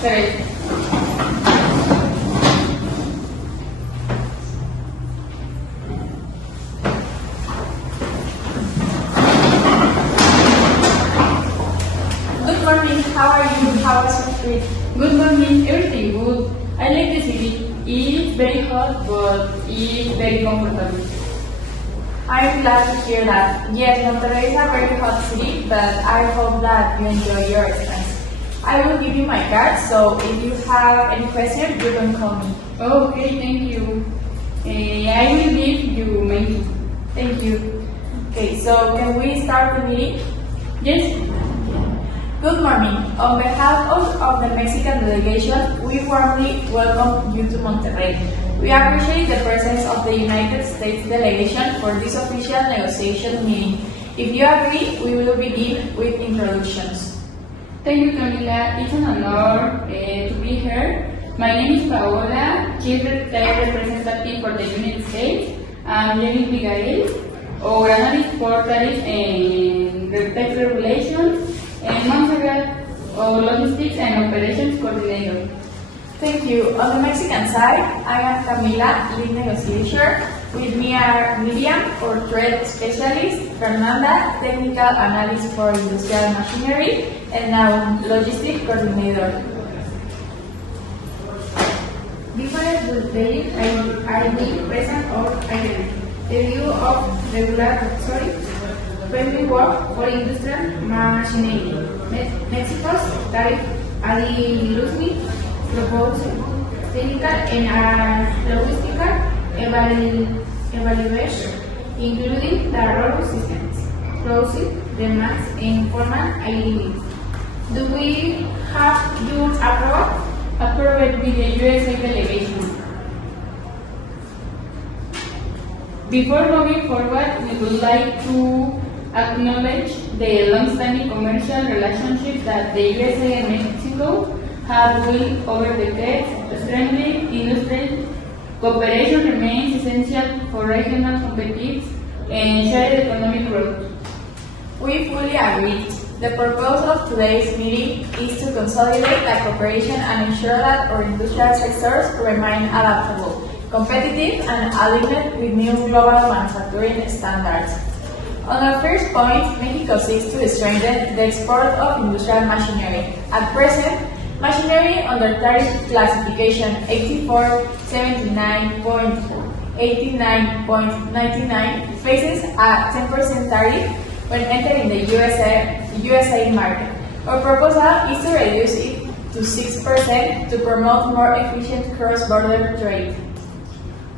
Correct. Good morning, how are you? How was your trip? Good morning, everything good. I like the city. It's very hot, but it's very comfortable. I'm glad to hear that. Yes, Monterrey is a very hot city, but I hope that you enjoy your experience. I will give you my card, so if you have any questions, you can call me. Okay, thank you. I will give you my key. Thank you. Okay, so can we start the meeting? Yes. Good morning. On behalf of the Mexican delegation, we warmly welcome you to Monterrey. We appreciate the presence of the United States delegation for this official negotiation meeting. If you agree, we will begin with introductions. Thank you, Camila. It's an honor to be here. My name is Paola, Chief Representative for the United States. I'm Jenny Miguel, our analyst for tariffs and tax regulations, and Montserrat, our logistics and operations coordinator. Thank you. On the Mexican side, I am Camila, lead negotiator. With me are Miriam, our trade specialist, Fernanda, technical analyst for industrial machinery, and now logistic coordinator. Different days I will present our item. Review of regulatory framework for industrial machinery. Mexico's tariff adjustment proposal, technical and logistical evaluation, including the role systems, closing demands, and formal limits. Do we have your approval? Approved with the USA delegation. Before moving forward, we would like to acknowledge the long-standing commercial relationship that the USA and Mexico have built over decades. Strengthening industrial cooperation remains essential for regional competitiveness and shared economic growth. We fully agree. The purpose of today's meeting is to consolidate that cooperation and ensure that our industrial sectors remain adaptable, competitive, and aligned with new global manufacturing standards. On our first point, Mexico seeks to strengthen the export of industrial machinery. At present, machinery under tariff classification 8479.89.99 faces a 10% tariff when entering the USA market. Our proposal is to reduce it to 6% to promote more efficient cross-border trade.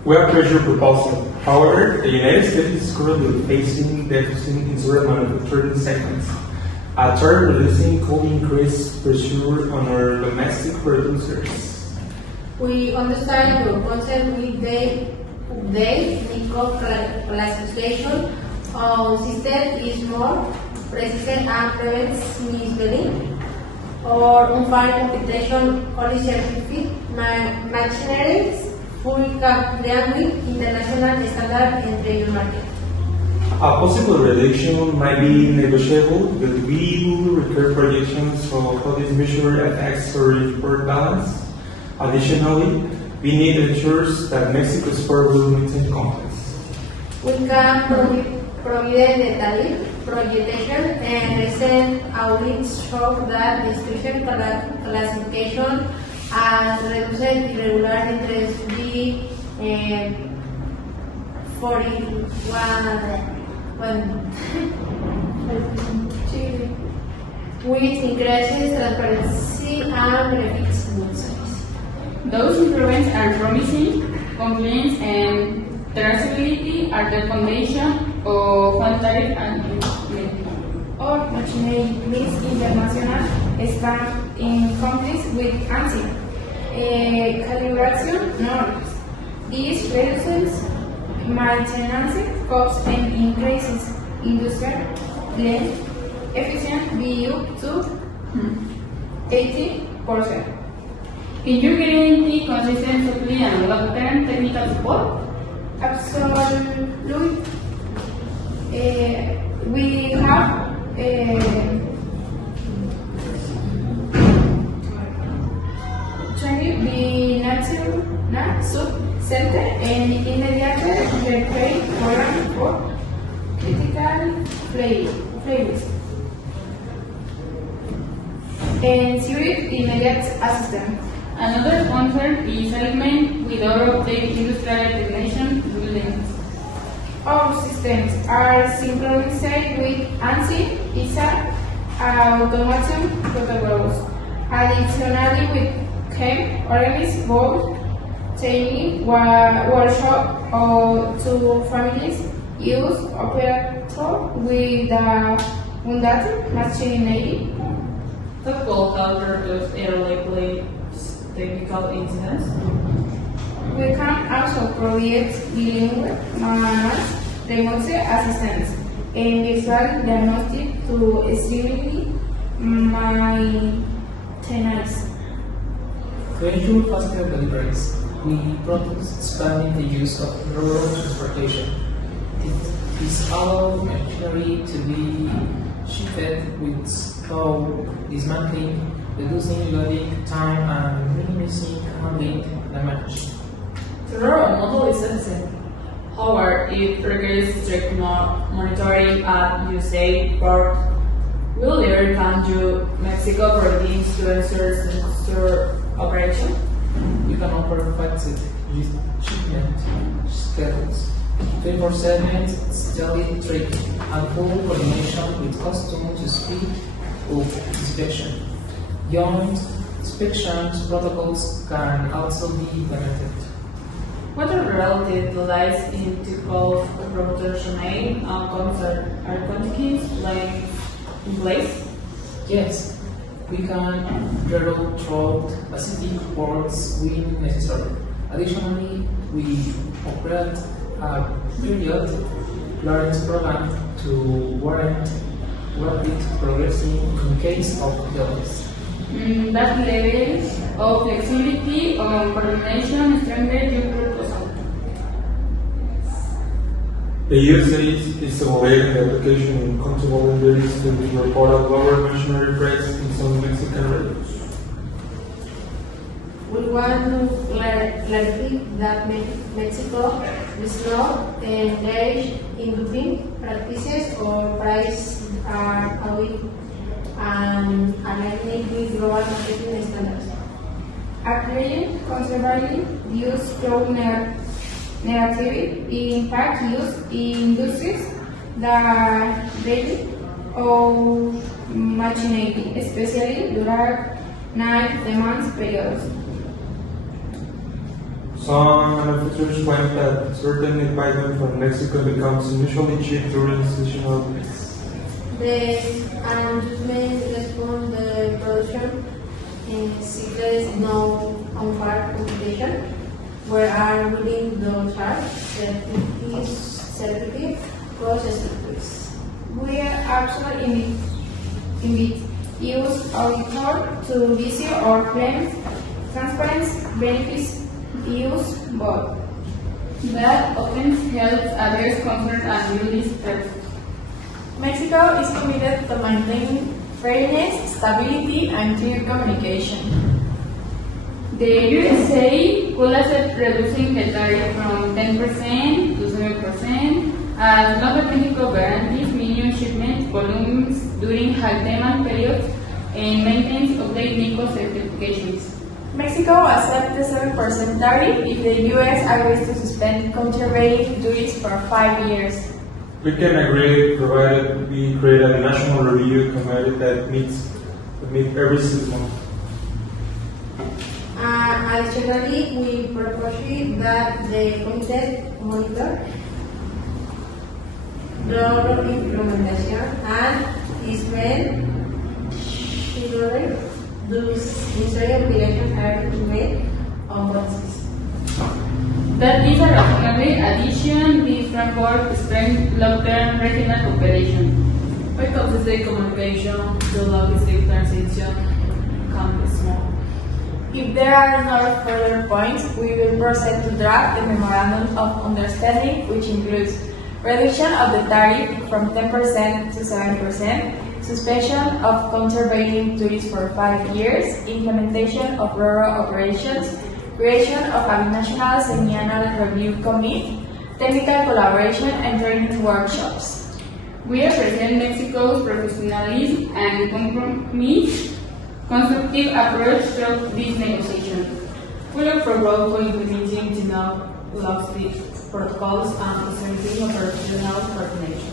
We appraise your proposal. However, the United States is currently facing deficit in several manufacturing segments. A tariff reducing could increase pressure on our domestic producers. We understand your concern with the Mexico classification system is more precise and prevents misleading or unfair competition only certified machineries fully compliant with international standards in the market. A possible reduction might be negotiable, but we will require projections of how this measure affects our import balance. Additionally, we need to ensure that Mexico's export will maintain compliance. We can provide the tariff projection and recent audits show that discretion classification and reduced irregular interest be 41 which increases transparency and benefits both sides. Those improvements are promising. Compliance and traceability are the foundation of one tariff and implementation. All machinery means international stamp in countries with ANSI calibration norms. This reduces maintenance costs and increases industrial blend efficient BU to 80%. Can you guarantee consistent supply and long-term technical support? Absolutely. We have sub-center and immediate repair program for critical flavors. And serious immediate assistance. Another concern is alignment with all of the industrial integration buildings. All systems are synchronized with ANSI, ISA, automation protocols. Additionally, with CHEM, organisms both training workshop or to families use operator with the Windows machinery. That will help reduce likely technical incidents. We can also provide bilingual remote assistance and visual diagnostic to extremely maintenance. To ensure faster deliveries, we propose expanding the use of rural transportation. This allows machinery to be shipped with slow dismantling, reducing loading time and minimizing handling damage. The rural model is excellent. However, it requires strict monitoring at USA port. Will there can do Mexico proceedings to ensure secure operation? You can offer fixed shipment schedules, 24/7 daily trade, and full coordination with customs to speed up inspection. Joint inspections protocols can also be implemented. What are relative delays in typical promotion and concern are quantities in place? Yes, we can reroute through Pacific ports when necessary. Additionally, we operate a period learning program to warrant rapid progressing in case of delays. That level of flexibility or coordination strengthens your proposal. The USA is evaluating the application in country volunteers to report lower machinery rates in some Mexican regions. We want to clarify that Mexico does not engage in dumping practices or price and aligning with global marketing standards. Acrylic conservative use through negative impact use in industries that daily or machinery, especially during night demands periods. Some manufacturers claim that certain items from Mexico becomes unusually cheap during seasonal peaks. The adjustment response the production in secret no unfair competition, where are within the charge certificate process. We are actually invite use auditor to visit or claims transparency benefits use both. That often helps address concerns and build trust. Mexico is committed to maintaining fairness, stability, and clear communication. The USA could accept reducing the tariff from 10% to 7% as long as Mexico guarantees minimum shipment volumes during high demand periods and maintains update NICO certifications. Mexico accepts the 7% tariff if the U.S. agrees to suspend countervailing duties for 5 years. We can agree provided we create a national review committee that meets every 6 months. Additionally, we propose that the committee monitor the implementation and inspect children those necessary obligations are made on policies. That is a rationally addition this framework strengthens long-term regional cooperation. Because the communication, the logistic transition can be small. If there are no further points, we will proceed to draft the Memorandum of Understanding, which includes reduction of the tariff from 10% to 7%, suspension of countervailing duties for 5 years, implementation of rural operations, creation of a national semi-annual review committee, technical collaboration, and training workshops. We represent Mexico's professionalism and compromise, constructive approach to this negotiation. We look forward to implementing the laws, protocols, and strengthening operational coordination.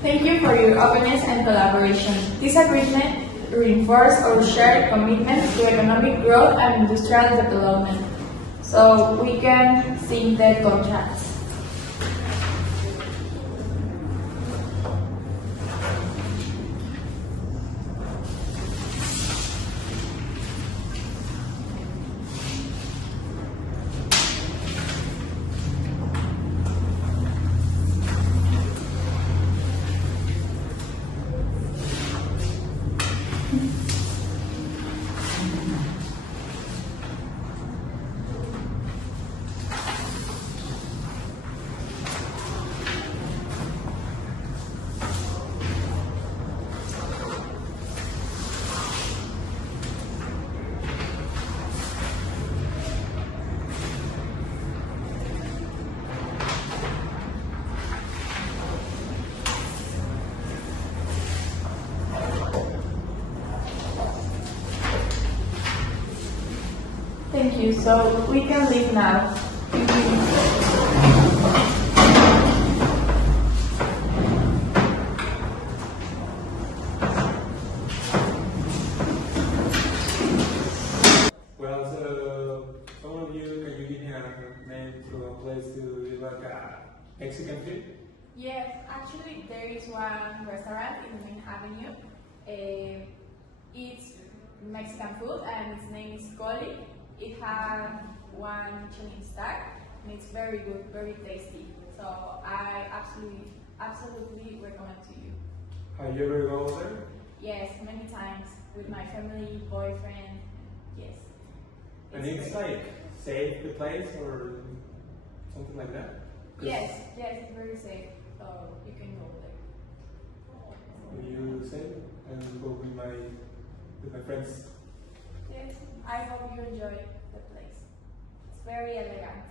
Thank you for your openness and collaboration. This agreement reinforces our shared commitment to economic growth and industrial development. So we can sign the contracts. Thank you. So we can leave now. Well, so some of you, can you give me a name to a place to live like a Mexican food? Yes, actually there is one restaurant in the main avenue. It's Mexican food and its name is Coli. It has 1 Michelin star and it's very good, very tasty. So I absolutely recommend to you. Have you ever go there? Yes, many times with my family, boyfriend. Yes. And it's like safe the place or something like that? 'Cause Yes, it's very safe. So you can go there. Will you say and go with my friends? Yes, I hope you enjoy the place. It's very elegant.